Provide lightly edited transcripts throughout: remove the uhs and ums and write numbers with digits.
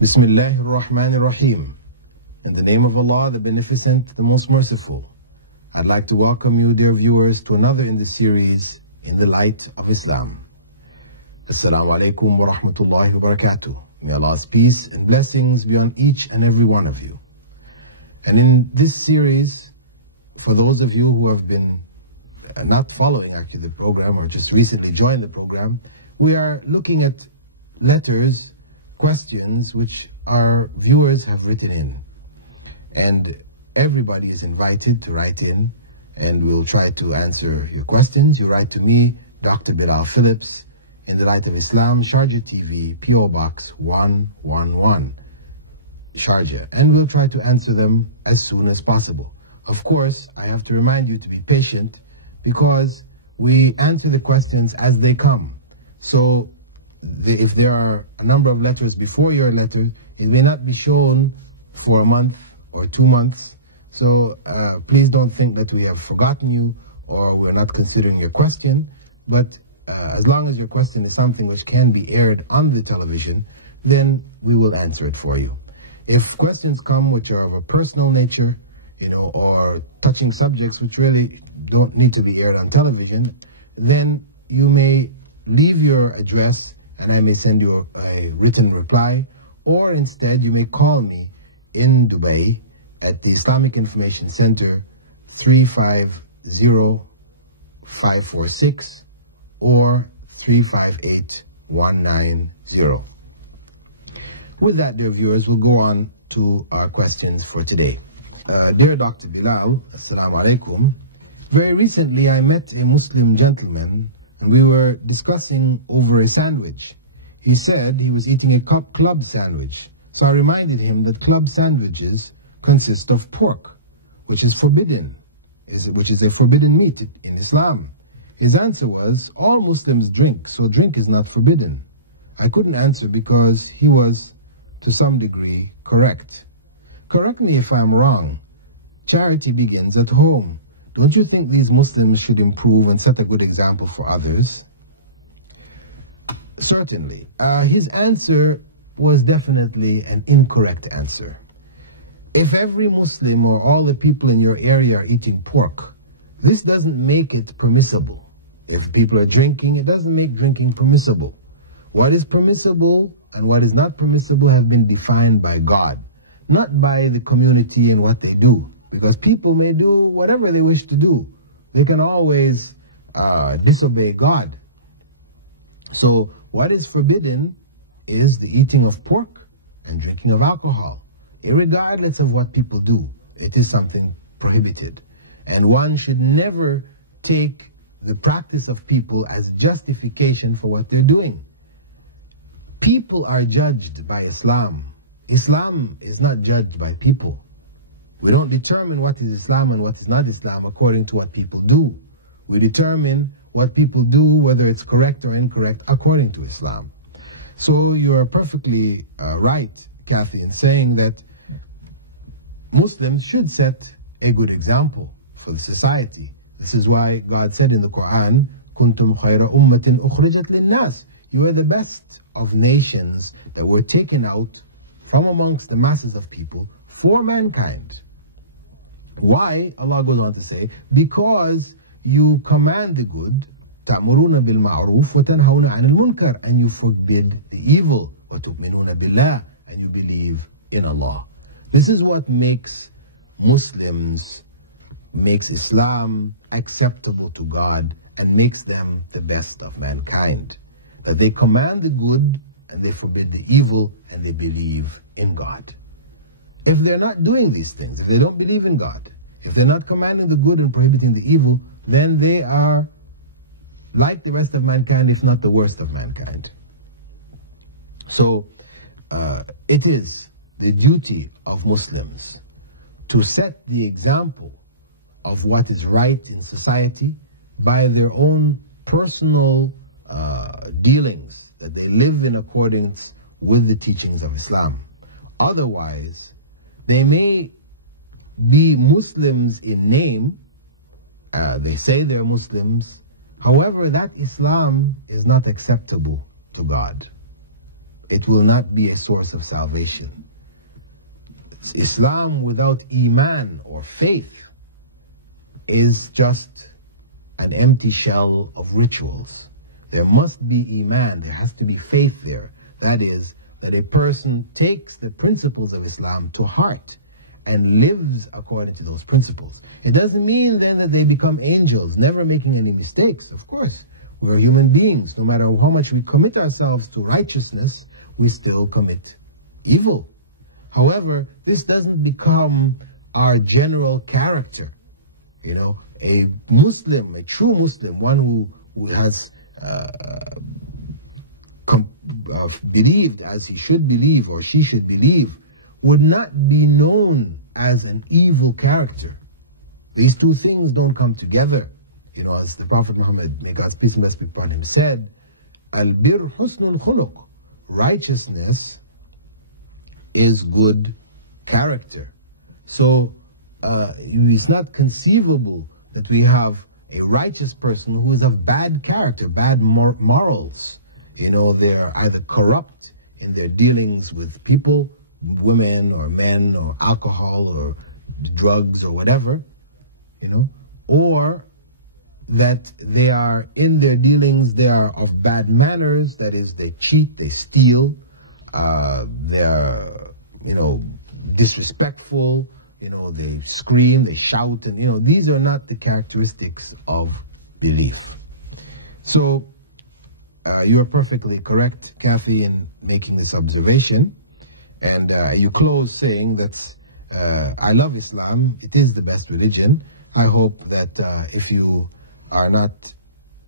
Bismillahir Rahmanir Rahim. In the name of Allah, the Beneficent, the Most Merciful. I'd like to welcome you, dear viewers, to another in the series, In the Light of Islam. Assalamu alaikum wa rahmatullahi wa barakatuh. May Allah's peace and blessings be on each and every one of you. And in this series, for those of you who have been not following actually the program or just recently joined the program, we are looking at letters, questions which our viewers have written in. And everybody is invited to write in, and we'll try to answer your questions. You write to me, Dr. Bilal Phillips, In the Light of Islam, Sharjah TV, P.O. Box 111, Sharjah. And we'll try to answer them as soon as possible. Of course, I have to remind you to be patient because we answer the questions as they come. So if there are a number of letters before your letter, it may not be shown for a month or 2 months. So please don't think that we have forgotten you or we're not considering your question. But as long as your question is something which can be aired on the television, then we will answer it for you. If questions come which are of a personal nature, or touching subjects which really don't need to be aired on television, then you may leave your address and I may send you a written reply, or instead you may call me in Dubai at the Islamic Information Center 350-546 or 358-190. With that, dear viewers, we'll go on to our questions for today. Dear Dr. Bilal, Assalamu alaikum. Very recently I met a Muslim gentleman and we were discussing over a sandwich. He said he was eating a club sandwich. So I reminded him that club sandwiches consist of pork, which is forbidden, which is a forbidden meat in Islam. His answer was, all Muslims drink, so drink is not forbidden. I couldn't answer because he was, to some degree, correct. Correct me if I'm wrong. Charity begins at home. Don't you think these Muslims should improve and set a good example for others? Certainly. His answer was definitely an incorrect answer. If every Muslim or all the people in your area are eating pork, this doesn't make it permissible. If people are drinking, it doesn't make drinking permissible. What is permissible and what is not permissible have been defined by God, not by the community and what they do. Because people may do whatever they wish to do. They can always disobey God. So what is forbidden is the eating of pork and drinking of alcohol. Irregardless of what people do, it is something prohibited. And one should never take the practice of people as justification for what they're doing. People are judged by Islam. Islam is not judged by people. We don't determine what is Islam and what is not Islam according to what people do. We determine what people do, whether it's correct or incorrect, according to Islam. So you are perfectly right, Kathy, in saying that Muslims should set a good example for the society. This is why God said in the Quran, "Kuntum khayra ummatin ukhrijat lin-nas." You are the best of nations that were taken out from amongst the masses of people for mankind. Why? Allah goes on to say, because you command the good, تَأْمُرُونَ بِالْمَعْرُوفِ وَتَنْهَوْنَ عَنِ الْمُنْكَرِ, and you forbid the evil, وَتُؤْمِنُونَ بِاللَّهِ, and you believe in Allah. This is what makes Muslims, makes Islam acceptable to God, and makes them the best of mankind. That they command the good, and they forbid the evil, and they believe in God. If they're not doing these things, if they don't believe in God, if they're not commanding the good and prohibiting the evil, then they are like the rest of mankind, if not the worst of mankind. So it is the duty of Muslims to set the example of what is right in society by their own personal dealings, that they live in accordance with the teachings of Islam. Otherwise, they may be Muslims in name, they say they're Muslims, however, that Islam is not acceptable to God. it will not be a source of salvation. Islam without Iman or faith is just an empty shell of rituals. There must be Iman, there has to be faith there. That is, that a person takes the principles of Islam to heart and lives according to those principles. It doesn't mean then that they become angels, never making any mistakes. Of course, we're human beings. No matter how much we commit ourselves to righteousness, we still commit evil. However, this doesn't become our general character. You know, a Muslim, a true Muslim, one who has believed as he should believe or she should believe, would not be known as an evil character. These two things don't come together. You know, as the Prophet Muhammad, may God's peace and blessings be upon him, said, Al-bir husnul khuluq. Righteousness is good character. So it's not conceivable that we have a righteous person who is of bad character, bad morals. You know, they're either corrupt in their dealings with people, women or men or alcohol or drugs or whatever, you know, or that they are, in their dealings, they are of bad manners. That is, they cheat, they steal, they are, you know, disrespectful, you know, they scream, they shout, and, you know, these are not the characteristics of belief. So, you are perfectly correct, Kathy, in making this observation. And you close saying that I love Islam, it is the best religion. I hope that if you are not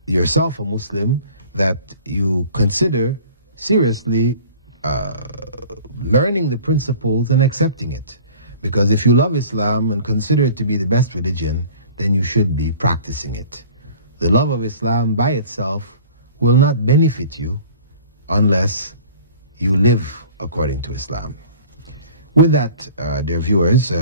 yourself a Muslim, that you consider seriously learning the principles and accepting it. Because if you love Islam and consider it to be the best religion, then you should be practicing it. The love of Islam by itself will not benefit you unless you live according to Islam. With that, dear viewers,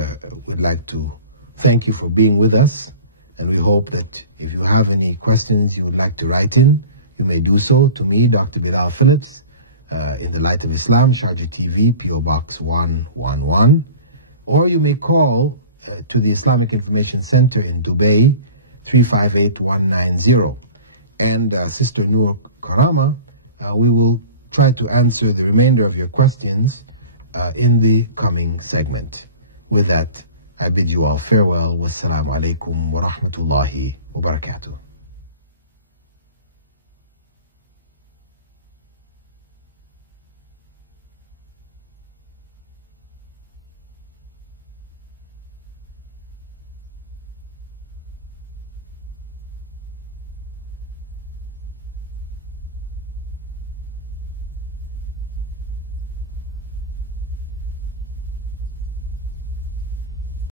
we'd like to thank you for being with us, and we hope that if you have any questions you would like to write in, you may do so to me, Dr. Bilal Phillips, in the Light of Islam, Sharjah TV, P.O. Box 111, or you may call to the Islamic Information Center in Dubai, 358-190. And Sister Noor Karama, we will try to answer the remainder of your questions in the coming segment. With that, I bid you all farewell. Wassalamu alaikum wa rahmatullahi wa barakatuh.